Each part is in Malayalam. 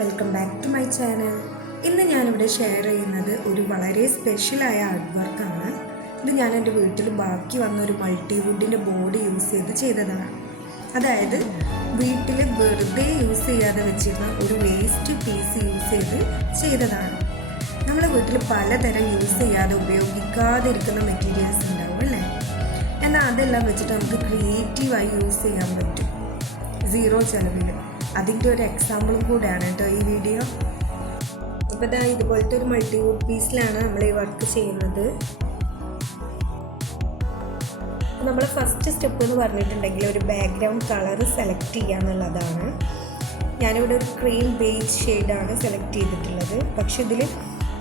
Welcome back to my channel. ഇന്ന് ഞാനിവിടെ ഷെയർ ചെയ്യുന്നത് ഒരു വളരെ സ്പെഷ്യലായ ആർട്ട് വർക്കാണ്. ഇത് ഞാൻ എൻ്റെ വീട്ടിൽ ബാക്കി വന്ന ഒരു മൾട്ടിവുഡിൻ്റെ ബോർഡ് യൂസ് ചെയ്തതാണ്. അതായത് വീട്ടിൽ വെറുതെ യൂസ് ചെയ്യാതെ വെച്ചിരുന്ന ഒരു വേസ്റ്റ് പീസ് യൂസ് ചെയ്തതാണ്. നമ്മളെ വീട്ടിൽ പലതരം യൂസ് ചെയ്യാതെ ഉപയോഗിക്കാതിരിക്കുന്ന മെറ്റീരിയൽസ് ഉണ്ടാവും അല്ലേ? എന്നാൽ അതെല്ലാം വെച്ചിട്ട് നമുക്ക് ക്രിയേറ്റീവായി യൂസ് ചെയ്യാൻ പറ്റും, സീറോ ചിലവിൽ. അതിൻ്റെ ഒരു എക്സാമ്പിളും കൂടെയാണ് കേട്ടോ ഈ വീഡിയോ. ഇപ്പോൾ ഇതാ ഇതുപോലത്തെ ഒരു മൾട്ടിവുഡ് പീസിലാണ് നമ്മൾ ഈ വർക്ക് ചെയ്യുന്നത്. നമ്മൾ ഫസ്റ്റ് സ്റ്റെപ്പ് എന്ന് പറഞ്ഞിട്ടുണ്ടെങ്കിൽ ഒരു ബാക്ക്ഗ്രൗണ്ട് കളർ സെലക്ട് ചെയ്യുക എന്നുള്ളതാണ്. ഞാനിവിടെ ഒരു ക്രീം ബേജ് ഷെയ്ഡാണ് സെലക്ട് ചെയ്തിട്ടുള്ളത്. പക്ഷെ ഇതിൽ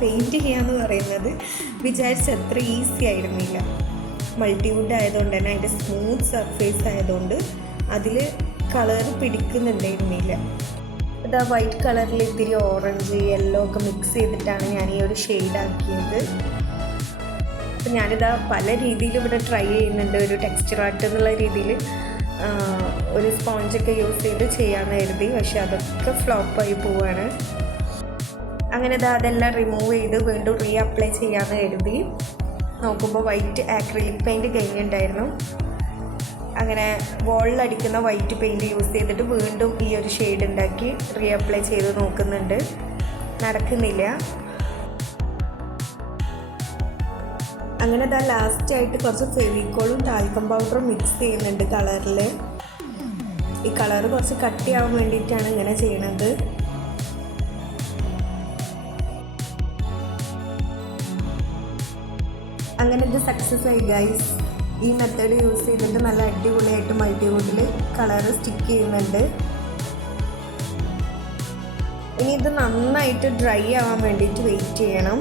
പെയിൻറ്റ് ചെയ്യാന്ന് പറയുന്നത് വിചാരിച്ചത്ര ഈസി ആയിരുന്നില്ല. മൾട്ടിവുഡ് ആയതുകൊണ്ട് തന്നെ അതിൻ്റെ സ്മൂത്ത് സർഫേസ് ആയതുകൊണ്ട് അതിൽ കളർ പിടിക്കുന്നുണ്ടായിരുന്നില്ല. ഇതാ വൈറ്റ് കളറിൽ ഇത്തിരി ഓറഞ്ച് യെല്ലോ ഒക്കെ മിക്സ് ചെയ്തിട്ടാണ് ഞാൻ ഈ ഒരു ഷെയ്ഡാക്കിയത്. അപ്പം ഞാനിതാ പല രീതിയിൽ ഇവിടെ ട്രൈ ചെയ്യുന്നുണ്ട്. ഒരു ടെക്സ്ചർ ആർട്ട് എന്നുള്ള രീതിയിൽ ഒരു സ്പോഞ്ചൊക്കെ യൂസ് ചെയ്ത് ചെയ്യാമെന്ന് കരുതി. പക്ഷെ അതൊക്കെ ഫ്ലോപ്പായി പോവാണ്. അങ്ങനെ ഇതാ അതെല്ലാം റിമൂവ് ചെയ്ത് വീണ്ടും റീ അപ്ലൈ ചെയ്യാമെന്ന് കരുതി. നോക്കുമ്പോൾ വൈറ്റ് ആക്രിലിക് പെയിൻറ്റ് കഴിഞ്ഞിട്ടുണ്ടായിരുന്നു. അങ്ങനെ വോളിലടിക്കുന്ന വൈറ്റ് പെയിൻറ്റ് യൂസ് ചെയ്തിട്ട് വീണ്ടും ഈ ഒരു ഷെയ്ഡ് ഉണ്ടാക്കി റീ അപ്ലൈ ചെയ്ത് നോക്കുന്നുണ്ട്. നടക്കുന്നില്ല. അങ്ങനെ ഇതാ ലാസ്റ്റായിട്ട് കുറച്ച് ഫെവിക്കോളും ടാൽക്കം പൗഡറും മിക്സ് ചെയ്യുന്നുണ്ട് കളറിൽ. ഈ കളർ കുറച്ച് കട്ടിയാവാൻ വേണ്ടിയിട്ടാണ് ഇങ്ങനെ ചെയ്യണത്. അങ്ങനെ ഇത് സക്സസ് ആയി ഗൈസ്. ഈ മെത്തേഡ് യൂസ് ചെയ്തിട്ട് നല്ല അടിപൊളിയായിട്ട് മൾട്ടിവുഡിൽ കളർ സ്റ്റിക്ക് ചെയ്യുന്നുണ്ട്. ഇനി ഇത് നന്നായിട്ട് ഡ്രൈ ആവാൻ വേണ്ടിയിട്ട് വെയിറ്റ് ചെയ്യണം.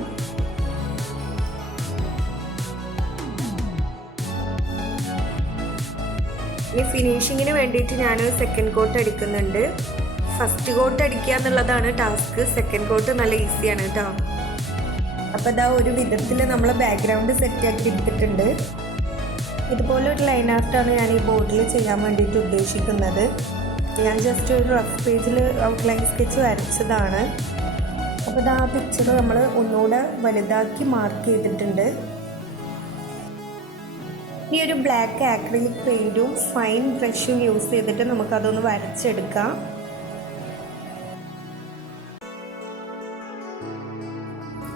ഇനി ഫിനിഷിങ്ങിന് വേണ്ടിയിട്ട് ഞാൻ സെക്കൻഡ് കോട്ട് അടിക്കുന്നുണ്ട്. ഫസ്റ്റ് കോട്ട് അടിക്കുക എന്നുള്ളതാണ് ടാസ്ക്. സെക്കൻഡ് കോട്ട് നല്ല ഈസിയാണ് കേട്ടോ. അപ്പോൾ ഇതാ ഒരു വിധത്തിൽ നമ്മൾ ബാക്ക്ഗ്രൗണ്ട് സെറ്റാക്കി എടുത്തിട്ടുണ്ട്. ഇതുപോലെ ഒരു ലൈൻ ആർട്ടാണ് ഞാൻ ഈ ബോർഡിൽ ചെയ്യാൻ വേണ്ടിയിട്ട് ഉദ്ദേശിക്കുന്നത്. ഞാൻ ജസ്റ്റ് ഒരു റഫ് പേജിൽ ഔട്ട്ലൈൻ സ്കെച്ച് വരച്ചതാണ്. അപ്പോൾ ഇതാ ആ പിക്ചർ നമ്മൾ ഒന്നുകൂടെ വലുതാക്കി മാർക്ക് ചെയ്തിട്ടുണ്ട്. ഈ ഒരു ബ്ലാക്ക് ആക്രിലിക് പെയിൻറ്റും ഫൈൻ ബ്രഷും യൂസ് ചെയ്തിട്ട് നമുക്കതൊന്ന് വരച്ചെടുക്കാം.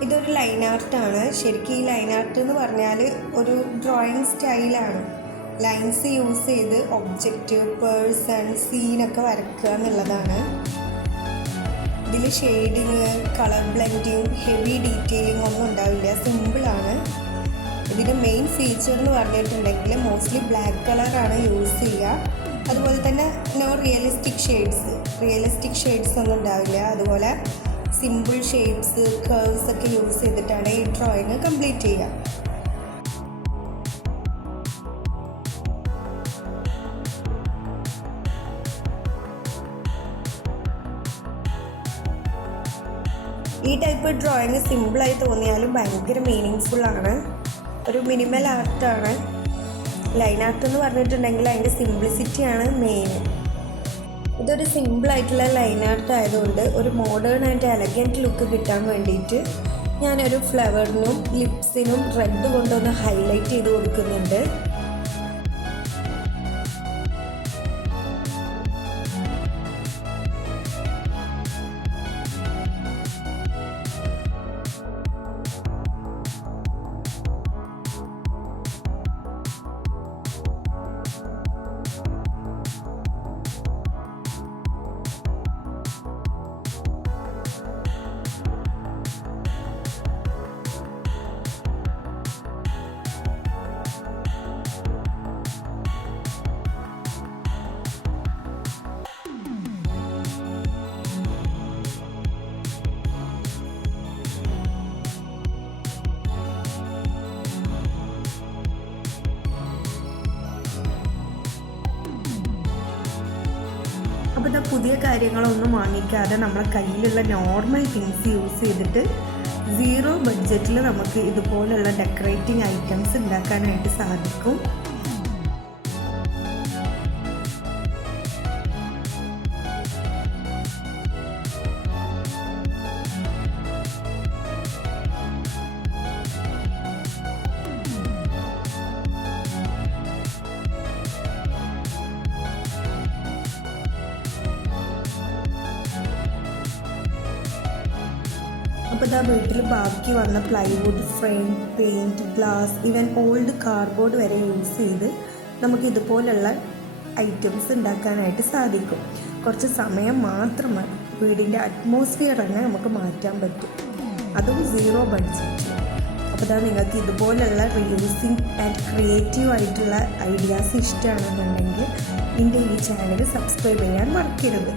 ഇതൊരു ലൈൻ ആർട്ടാണ്. ശരിക്കും ഈ ലൈൻ ആർട്ട് എന്ന് പറഞ്ഞാൽ ഒരു ഡ്രോയിങ് സ്റ്റൈലാണ്. ലൈൻസ് യൂസ് ചെയ്ത് ഒബ്ജക്റ്റ്, പേഴ്സൺ, സീനൊക്കെ വരയ്ക്കുക എന്നുള്ളതാണ്. ഇതിൽ shading, colour blending, heavy detailing ഒന്നും ഉണ്ടാവില്ല. സിമ്പിളാണ്. ഇതിൻ്റെ മെയിൻ ഫീച്ചർ എന്ന് പറഞ്ഞിട്ടുണ്ടെങ്കിൽ മോസ്റ്റ്ലി ബ്ലാക്ക് കളറാണ് യൂസ് ചെയ്യുക. അതുപോലെ തന്നെ നോ റിയലിസ്റ്റിക് ഷെയ്ഡ്സ് ഒന്നും ഉണ്ടാവില്ല. അതുപോലെ സിമ്പിൾ ഷേപ്സ്, കർവ്സ് ഒക്കെ യൂസ് ചെയ്തിട്ടാണ് ഈ ഡ്രോയിങ് കംപ്ലീറ്റ് ചെയ്യുക. ഈ ടൈപ്പ് ഡ്രോയിങ് സിമ്പിളായി തോന്നിയാലും ഭയങ്കര മീനിങ് ഫുള്ളാണ്. ഒരു മിനിമൽ ആർട്ടാണ്. ലൈൻ ആർട്ട് എന്ന് പറഞ്ഞിട്ടുണ്ടെങ്കിൽ അതിൻ്റെ സിംപ്ലിസിറ്റിയാണ് മെയിൻ. ഇതൊരു സിമ്പിളായിട്ടുള്ള ലൈൻ ആർട്ട് ആയതുകൊണ്ട് ഒരു മോഡേൺ ആൻഡ് എലഗൻറ്റ് ലുക്ക് കിട്ടാൻ വേണ്ടിയിട്ട് ഞാനൊരു ഫ്ലവറിനും ലിപ്സിനും റെഡ് കൊണ്ടൊന്ന് ഹൈലൈറ്റ് ചെയ്ത് കൊടുക്കുന്നുണ്ട്. അപ്പോൾ ഇത് പുതിയ കാര്യങ്ങളൊന്നും വാങ്ങിക്കാതെ നമ്മളെ കയ്യിലുള്ള നോർമൽ തിങ്സ് യൂസ് ചെയ്തിട്ട് സീറോ ബഡ്ജറ്റിൽ നമുക്ക് ഇതുപോലുള്ള ഡെക്കറേറ്റിംഗ് ഐറ്റംസ് ഉണ്ടാക്കാനായിട്ട് സാധിക്കും. അപ്പോൾ ഇതാ വീട്ടിൽ ബാക്കി വന്ന plywood, frame, paint, glass, even old cardboard വരെ യൂസ് ചെയ്ത് നമുക്ക് ഇതുപോലുള്ള ഐറ്റംസ് ഉണ്ടാക്കാനായിട്ട് സാധിക്കും. കുറച്ച് സമയം മാത്രം മതി. വീടിൻ്റെ അറ്റ്മോസ്ഫിയർ തന്നെ നമുക്ക് മാറ്റാൻ പറ്റും, അതും 0 ബഡ്ജറ്റ്. അപ്പോൾ ഇതാ നിങ്ങൾക്ക് ഇതുപോലുള്ള റിയൂസിങ് ആൻഡ് ക്രിയേറ്റീവ് ആയിട്ടുള്ള ഐഡിയാസ് ഇഷ്ടമാണെന്നുണ്ടെങ്കിൽ എൻ്റെ ഈ ചാനൽ സബ്സ്ക്രൈബ് ചെയ്യാൻ മറക്കരുത്.